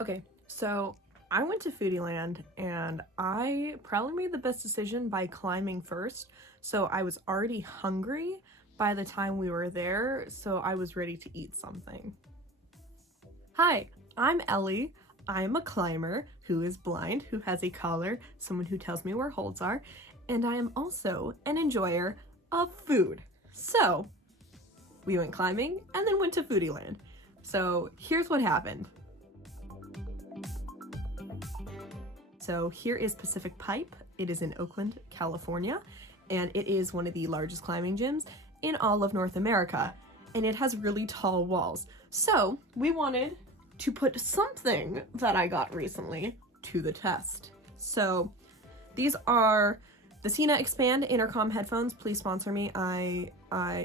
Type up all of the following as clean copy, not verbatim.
Okay, so I went to Foodie Land and I probably made the best decision by climbing first. So I was already hungry by the time we were there, so I was ready to eat something. Hi, I'm Ellie. I'm a climber who is blind, who has a collar, someone who tells me where holds are, and I am also an enjoyer of food. So we went climbing and then went to Foodie Land. So here's what happened. So here is PacificPipe. It is in Oakland, California, and it is one of the largest climbing gyms in all of North America, and it has really tall walls. So we wanted to put something that I got recently to the test. So these are the Cena Expand intercom headphones. Please sponsor me.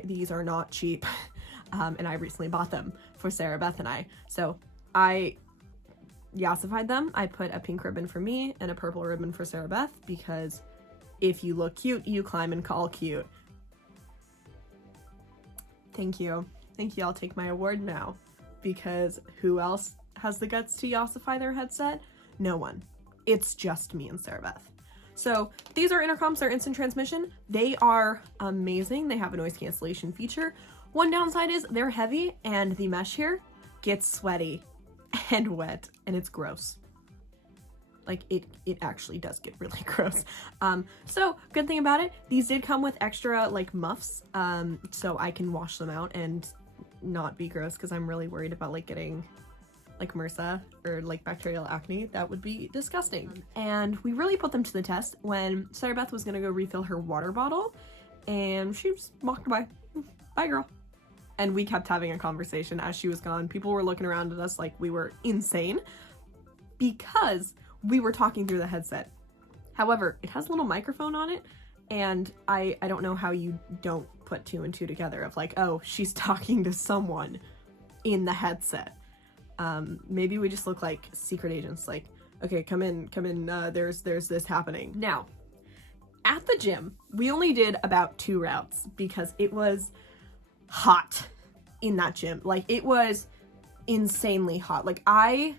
These are not cheap, and I recently bought them for Sarah Beth and I. So I yassified them. I put a pink ribbon for me and a purple ribbon for Sarah Beth, because if you look cute, you climb and call cute. Thank you. Thank you. I'll take my award now, because who else has the guts to yassify their headset? No one. It's just me and Sarah Beth. So these are intercoms. They're instant transmission. They are amazing. They have a noise cancellation feature. One downside is they're heavy and the mesh here gets sweaty and wet, and it's gross. Like it actually does get really gross. So good thing about it, these did come with extra like muffs, so I can wash them out and not be gross, because I'm really worried about like getting like MRSA or like bacterial acne. That would be disgusting. And we really put them to the test when Sarah Beth was gonna go refill her water bottle, and she just walked by. Bye, girl. And we kept having a conversation as she was gone. People were looking around at us like we were insane because we were talking through the headset. However, it has a little microphone on it, and I don't know how you don't put two and two together of like, oh, she's talking to someone in the headset. Maybe we just look like secret agents, like, okay, come in, there's this happening. Now, at the gym, we only did about 2 routes because it was hot in that gym. Like, it was insanely hot. Like, I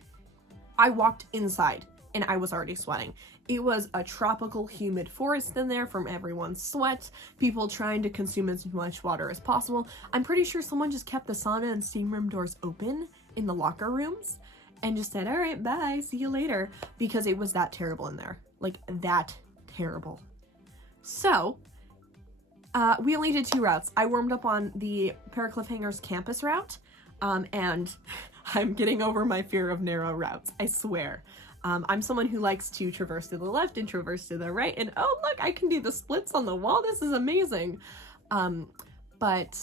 walked inside and I was already sweating. It was a tropical humid forest in there from everyone's sweat, people trying to consume as much water as possible. I'm pretty sure someone just kept the sauna and steam room doors open in the locker rooms and just said, all right, bye, see you later, because it was that terrible in there. Like, that terrible. So we only did 2 routes. I warmed up on the Pair Cliffhangers campus route, and I'm getting over my fear of narrow routes, I swear. I'm someone who likes to traverse to the left and traverse to the right, and oh look, I can do the splits on the wall, this is amazing. But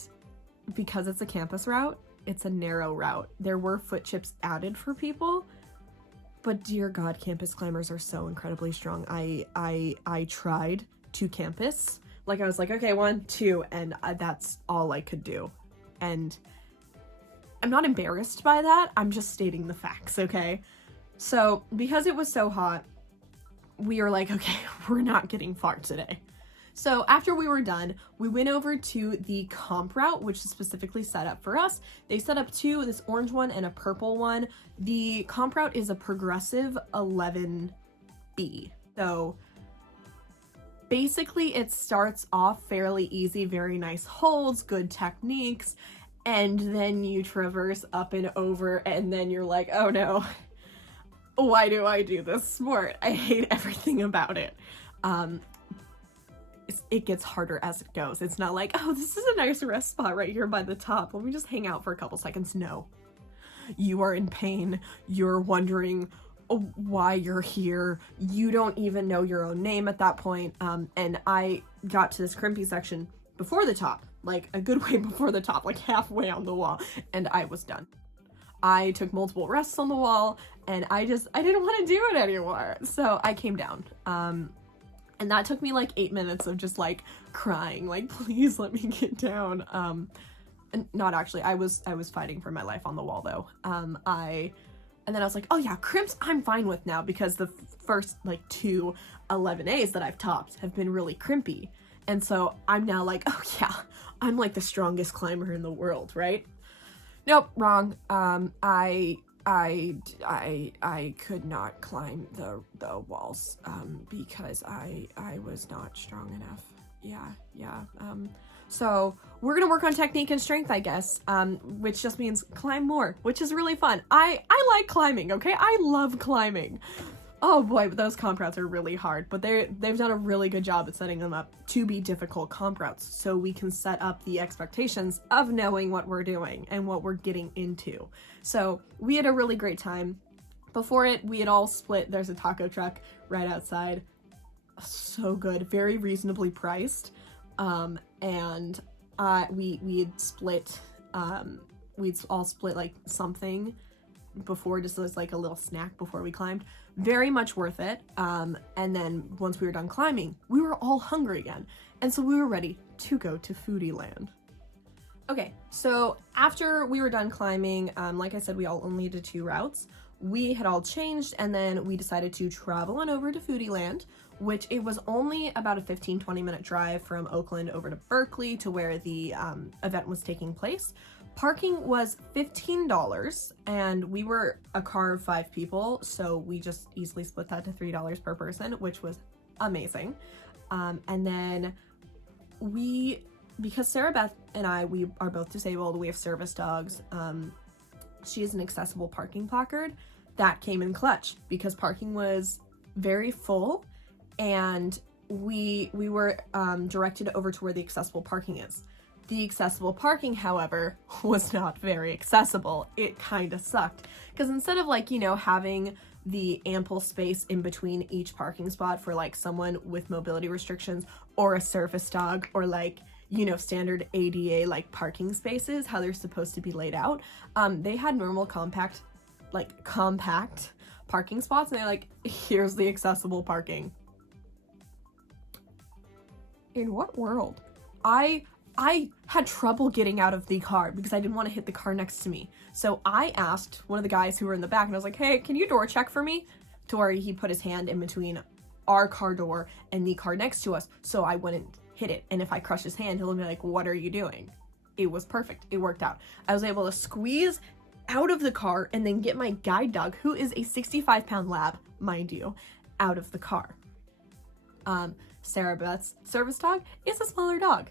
because it's a campus route, it's a narrow route. There were foot chips added for people, but dear God, campus climbers are so incredibly strong. I tried to campus. Like, I was like, okay, 1, 2, and that's all I could do. And I'm not embarrassed by that, I'm just stating the facts, okay? So, because it was so hot, we were like, okay, we're not getting far today. So after we were done, we went over to the comp route, which is specifically set up for us. They set up 2, this orange one and a purple one. The comp route is a progressive 11B. So basically it starts off fairly easy, very nice holds, good techniques, and then you traverse up and over, and then you're like, oh no, why do I do this sport? I hate everything about it. It gets harder as it goes. It's not like, oh, this is a nice rest spot right here by the top, let me just hang out for a couple seconds. No. You are in pain. You're wondering why you're here. You don't even know your own name at that point. And I got to this crimpy section before the top, like a good way before the top, like halfway on the wall, and I was done. I took multiple rests on the wall, and I didn't want to do it anymore. So I came down. And that took me like 8 minutes of just like crying, like, please let me get down. And not actually, I was fighting for my life on the wall though. And then I was like, oh yeah, crimps I'm fine with now, because the first like 2 11As that I've topped have been really crimpy. And so I'm now like, oh yeah, I'm like the strongest climber in the world, right? Nope, wrong. I I could not climb the walls because I was not strong enough. Yeah. So we're gonna work on technique and strength, I guess, which just means climb more, which is really fun. I like climbing, okay? I love climbing. Oh boy, but those comp routes are really hard, but they've done a really good job at setting them up to be difficult comp routes, so we can set up the expectations of knowing what we're doing and what we're getting into. So we had a really great time. Before it, we had all split. There's a taco truck right outside. So good, very reasonably priced. And we had split, we'd all split like something before, just as like a little snack before we climbed. Very much worth it. And then once we were done climbing, we were all hungry again. And so we were ready to go to Foodie Land. Okay, so after we were done climbing, like I said, we all only did 2 routes. We had all changed, and then we decided to travel on over to Foodie Land, which it was only about a 15-20 minute drive from Oakland over to Berkeley to where the event was taking place. Parking was $15, and we were a car of 5 people, so we just easily split that to $3 per person, which was amazing. And then because Sarah Beth and I, we are both disabled, we have service dogs. She has an accessible parking placard that came in clutch because parking was very full, and we were directed over to where the accessible parking is. The accessible parking, however, was not very accessible. It kind of sucked because instead of like, you know, having the ample space in between each parking spot for like someone with mobility restrictions or a service dog or like, you know, standard ADA like parking spaces, how they're supposed to be laid out, they had normal compact parking spots, and they're like, here's the accessible parking. In what world? I had trouble getting out of the car because I didn't want to hit the car next to me. So I asked one of the guys who were in the back, and I was like, hey, can you door check for me? To where he put his hand in between our car door and the car next to us so I wouldn't hit it. And if I crush his hand, he'll be like, what are you doing? It was perfect. It worked out. I was able to squeeze out of the car and then get my guide dog, who is a 65-pound lab, mind you, out of the car. Sarah Beth's service dog is a smaller dog,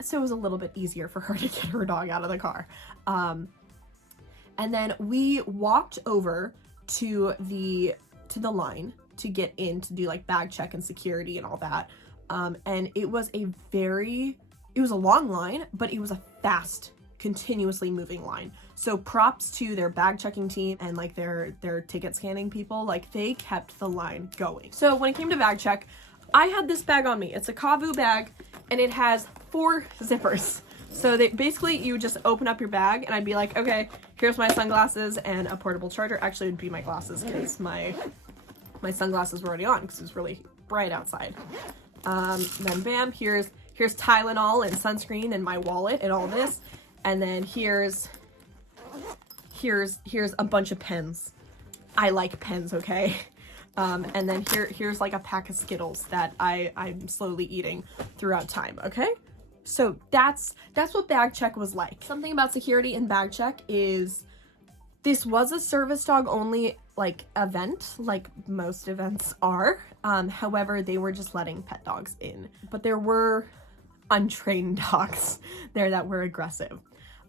so it was a little bit easier for her to get her dog out of the car. And then we walked over to the line to get in to do like bag check and security and all that. And it was a long line, but it was a fast, continuously moving line. So props to their bag checking team and like their ticket scanning people, like they kept the line going. So when it came to bag check, I had this bag on me. It's a Kavu bag, and it has 4 zippers. So you would just open up your bag, and I'd be like, okay, here's my sunglasses and a portable charger. Actually, it would be my glasses because my sunglasses were already on because it was really bright outside. Then bam, here's Tylenol and sunscreen and my wallet and all this. And then here's a bunch of pens. I like pens, okay? And then here's like a pack of Skittles that I'm slowly eating throughout time, okay? So that's what bag check was like. Something about security and bag check is this was a service dog only like event, like most events are. However, they were just letting pet dogs in, but there were untrained dogs there that were aggressive.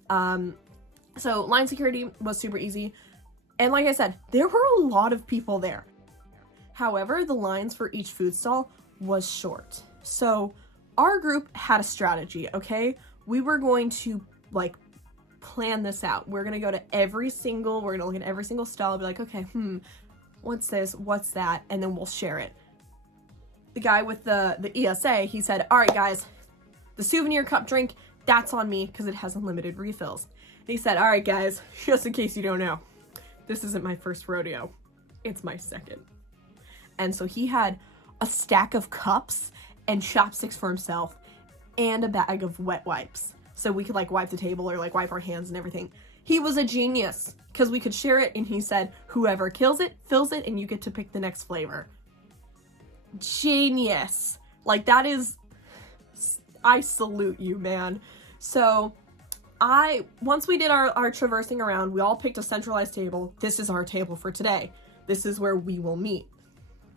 So line security was super easy. And like I said, there were a lot of people there. However, the lines for each food stall was short. So our group had a strategy, okay? We were going to like plan this out. We're gonna look at every single stall and be like, okay, what's this, what's that? And then we'll share it. The guy with the ESA, he said, all right guys, the souvenir cup drink, that's on me because it has unlimited refills. And he said, all right guys, just in case you don't know, this isn't my first rodeo, it's my second. And so he had a stack of cups and chopsticks for himself and a bag of wet wipes. So we could like wipe the table or like wipe our hands and everything. He was a genius because we could share it, and he said, whoever kills it, fills it, and you get to pick the next flavor. Genius. Like that is, I salute you, man. So once we did our traversing around, we all picked a centralized table. This is our table for today. This is where we will meet.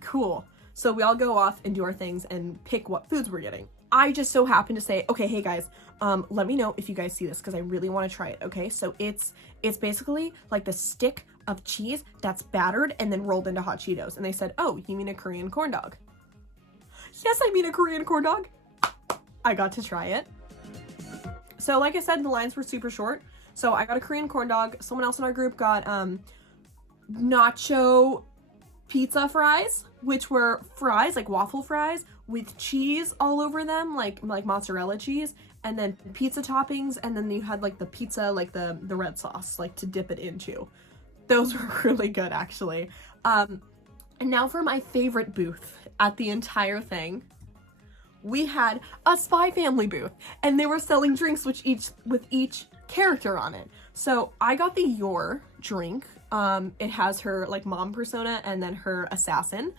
Cool. So we all go off and do our things and pick what foods we're getting. I just so happen to say, okay, hey guys, let me know if you guys see this because I really want to try it. Okay, so it's basically like the stick of cheese that's battered and then rolled into hot Cheetos. And they said, oh, you mean a Korean corn dog? Yes, I mean a Korean corn dog. I got to try it. So like I said, the lines were super short. So I got a Korean corn dog. Someone else in our group got nacho pizza fries, which were fries, like waffle fries with cheese all over them, like mozzarella cheese, and then pizza toppings, and then you had like the pizza, like the red sauce, like to dip it into. Those were really good, actually. And now for my favorite booth at the entire thing. We had a Spy Family booth, and they were selling drinks with each character on it. So I got the Your drink. It has her like mom persona and then her assassin.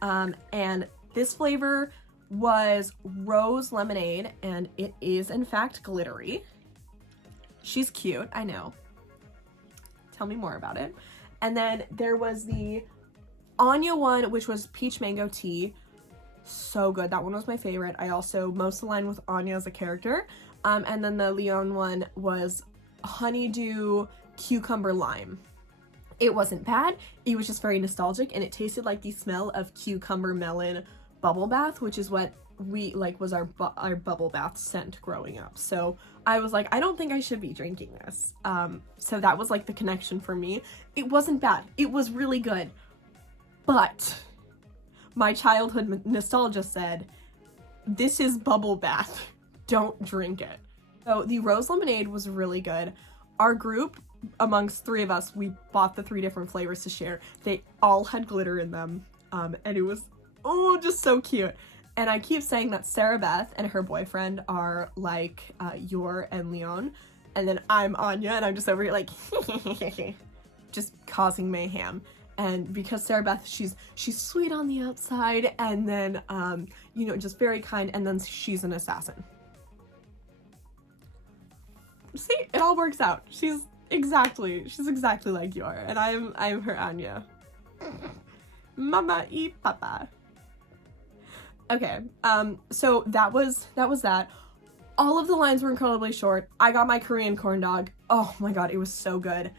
And this flavor was rose lemonade, and it is in fact glittery. She's cute, I know. Tell me more about it. And then there was the Anya one, which was peach mango tea. So good. That one was my favorite. I also most aligned with Anya as a character. And then the Leon one was honeydew cucumber lime. It wasn't bad. It was just very nostalgic, and it tasted like the smell of cucumber melon bubble bath, which is what we like was our bubble bath scent growing up. So I was like, I don't think I should be drinking this. So that was like the connection for me. It wasn't bad. It was really good. But my childhood nostalgia said, this is bubble bath. Don't drink it. So the rose lemonade was really good. Our group, amongst three of us, we bought the 3 different flavors to share. They all had glitter in them. And it was, oh, just so cute. And I keep saying that Sarah Beth and her boyfriend are like Yor and Leon. And then I'm Anya, and I'm just over here like, just causing mayhem. And because Sarah Beth, she's sweet on the outside, and then, you know, just very kind, and then she's an assassin. See, it all works out. She's exactly like Yor, and I'm her Anya. Mama y papa. Okay, so that was that. All of the lines were incredibly short. I got my Korean corn dog. Oh my god, it was so good.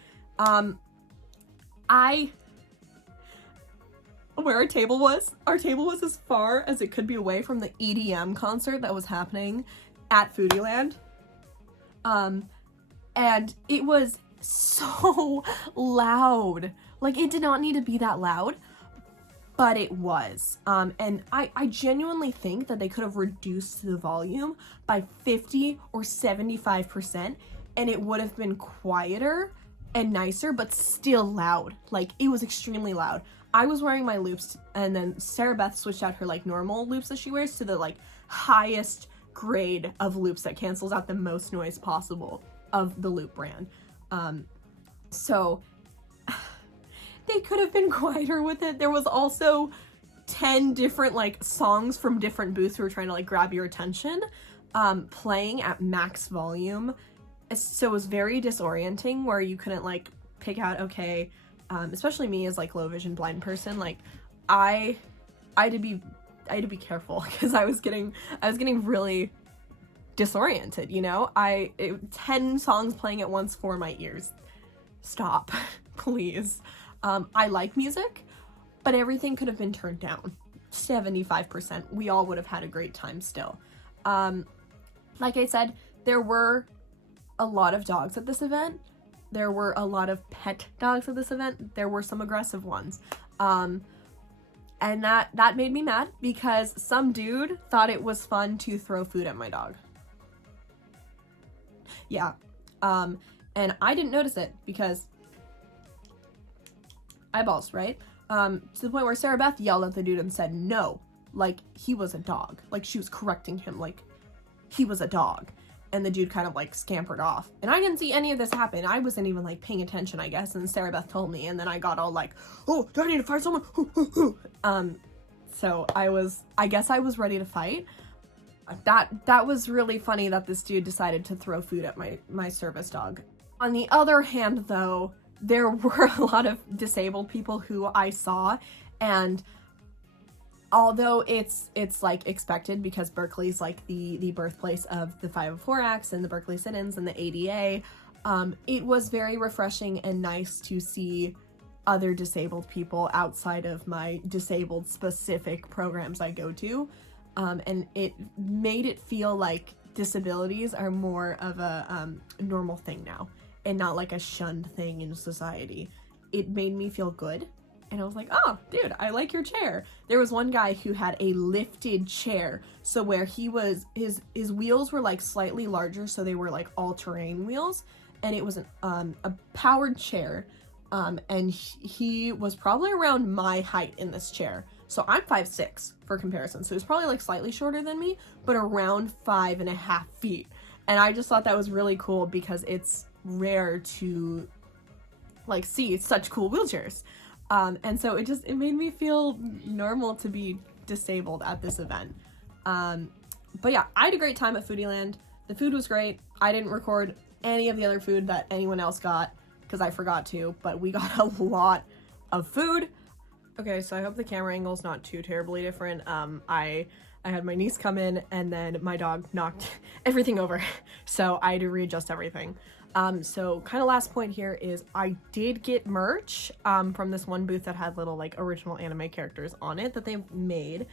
Where our table was as far as it could be away from the EDM concert that was happening at Foodie Land. And it was so loud. Like, it did not need to be that loud, but it was. And I genuinely think that they could have reduced the volume by 50 or 75%, and it would have been quieter and nicer, but still loud. Like, it was extremely loud. I was wearing my loops, and then Sarah Beth switched out her like normal loops that she wears to the like highest grade of loops that cancels out the most noise possible of the loop brand. So they could have been quieter with it. There was also 10 different like songs from different booths who were trying to like grab your attention, playing at max volume. So it was very disorienting where you couldn't like pick out, okay, especially me as like low vision blind person, like I had to be careful because I was getting really disoriented, you know? 10 songs playing at once for my ears. Stop, please. I like music, but everything could have been turned down. 75%. We all would have had a great time still. Like I said, there were a lot of dogs at this event. There were a lot of pet dogs at this event. There were some aggressive ones. And that made me mad because some dude thought it was fun to throw food at my dog. Yeah. And I didn't notice it because eyeballs, right? To the point where Sarah Beth yelled at the dude and said, no, like he was a dog. Like she was correcting him like he was a dog. And the dude kind of like scampered off. And I didn't see any of this happen. I wasn't even like paying attention, I guess. And Sarah Beth told me, and then I got all like, oh, do I need to fight someone? So I guess I was ready to fight. that was really funny that this dude decided to throw food at my service dog. On the other hand, though, there were a lot of disabled people who I saw, and although it's like expected because Berkeley's like the birthplace of the 504 Acts and the Berkeley sit-ins and the ADA, it was very refreshing and nice to see other disabled people outside of my disabled specific programs I go to, and it made it feel like disabilities are more of a normal thing now and not like a shunned thing in society. It made me feel good. And I was like, oh, dude, I like your chair. There was one guy who had a lifted chair. So where he was, his wheels were like slightly larger. So they were like all-terrain wheels. And it was a powered chair. And he was probably around my height in this chair. So I'm 5'6" for comparison. So he was probably like slightly shorter than me, but around 5.5 feet. And I just thought that was really cool because it's rare to like see such cool wheelchairs. And so it made me feel normal to be disabled at this event. But yeah, I had a great time at Foodie Land. The food was great. I didn't record any of the other food that anyone else got because I forgot to, but we got a lot of food. Okay, so I hope the camera angle is not too terribly different. I had my niece come in and then my dog knocked everything over. So I had to readjust everything. So kind of last point here is I did get merch, from this one booth that had little like original anime characters on it that they made.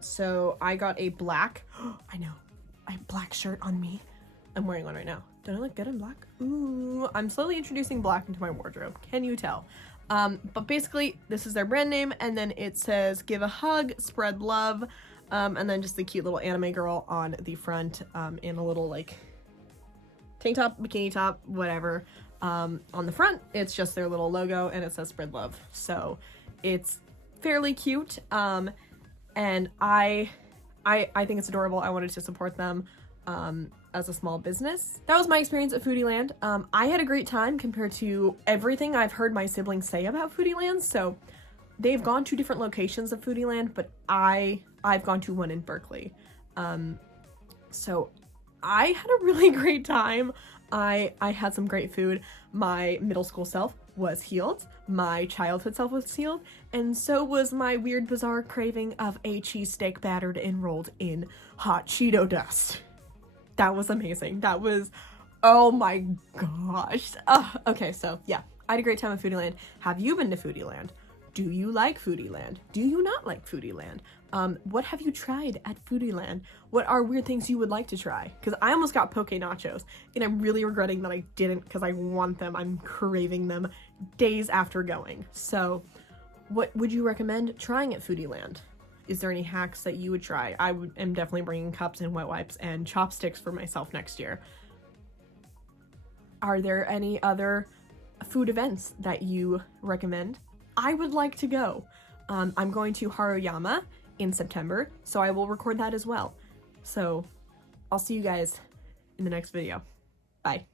So I got a black, I know, I have a black shirt on me. I'm wearing one right now. Don't I look good in black? Ooh, I'm slowly introducing black into my wardrobe. Can you tell? But basically this is their brand name, and then it says give a hug, spread love, and then just the cute little anime girl on the front, in a little like tank top, bikini top, whatever. On the front, it's just their little logo and it says spread love. So it's fairly cute. And I think it's adorable. I wanted to support them, as a small business. That was my experience at Foodie Land. I had a great time compared to everything I've heard my siblings say about Foodie Land. So they've gone to different locations of Foodie Land, but I've gone to one in Berkeley. So I had a really great time. I had some great food. My middle school self was healed. My childhood self was healed. And so was my weird, bizarre craving of a cheesesteak battered and rolled in hot Cheeto dust. That was amazing. That was, oh my gosh. Okay, so yeah, I had a great time at Foodie Land. Have you been to Foodie Land? Do you like Foodie Land? Do you not like Foodie Land? What have you tried at Foodie Land? What are weird things you would like to try? Because I almost got poke nachos, and I'm really regretting that I didn't because I want them. I'm craving them days after going. So what would you recommend trying at Foodie Land? Is there any hacks that you would try? I am definitely bringing cups and wet wipes and chopsticks for myself next year. Are there any other food events that you recommend? I would like to go. I'm going to Haruyama in September, so I will record that as well. So I'll see you guys in the next video. Bye.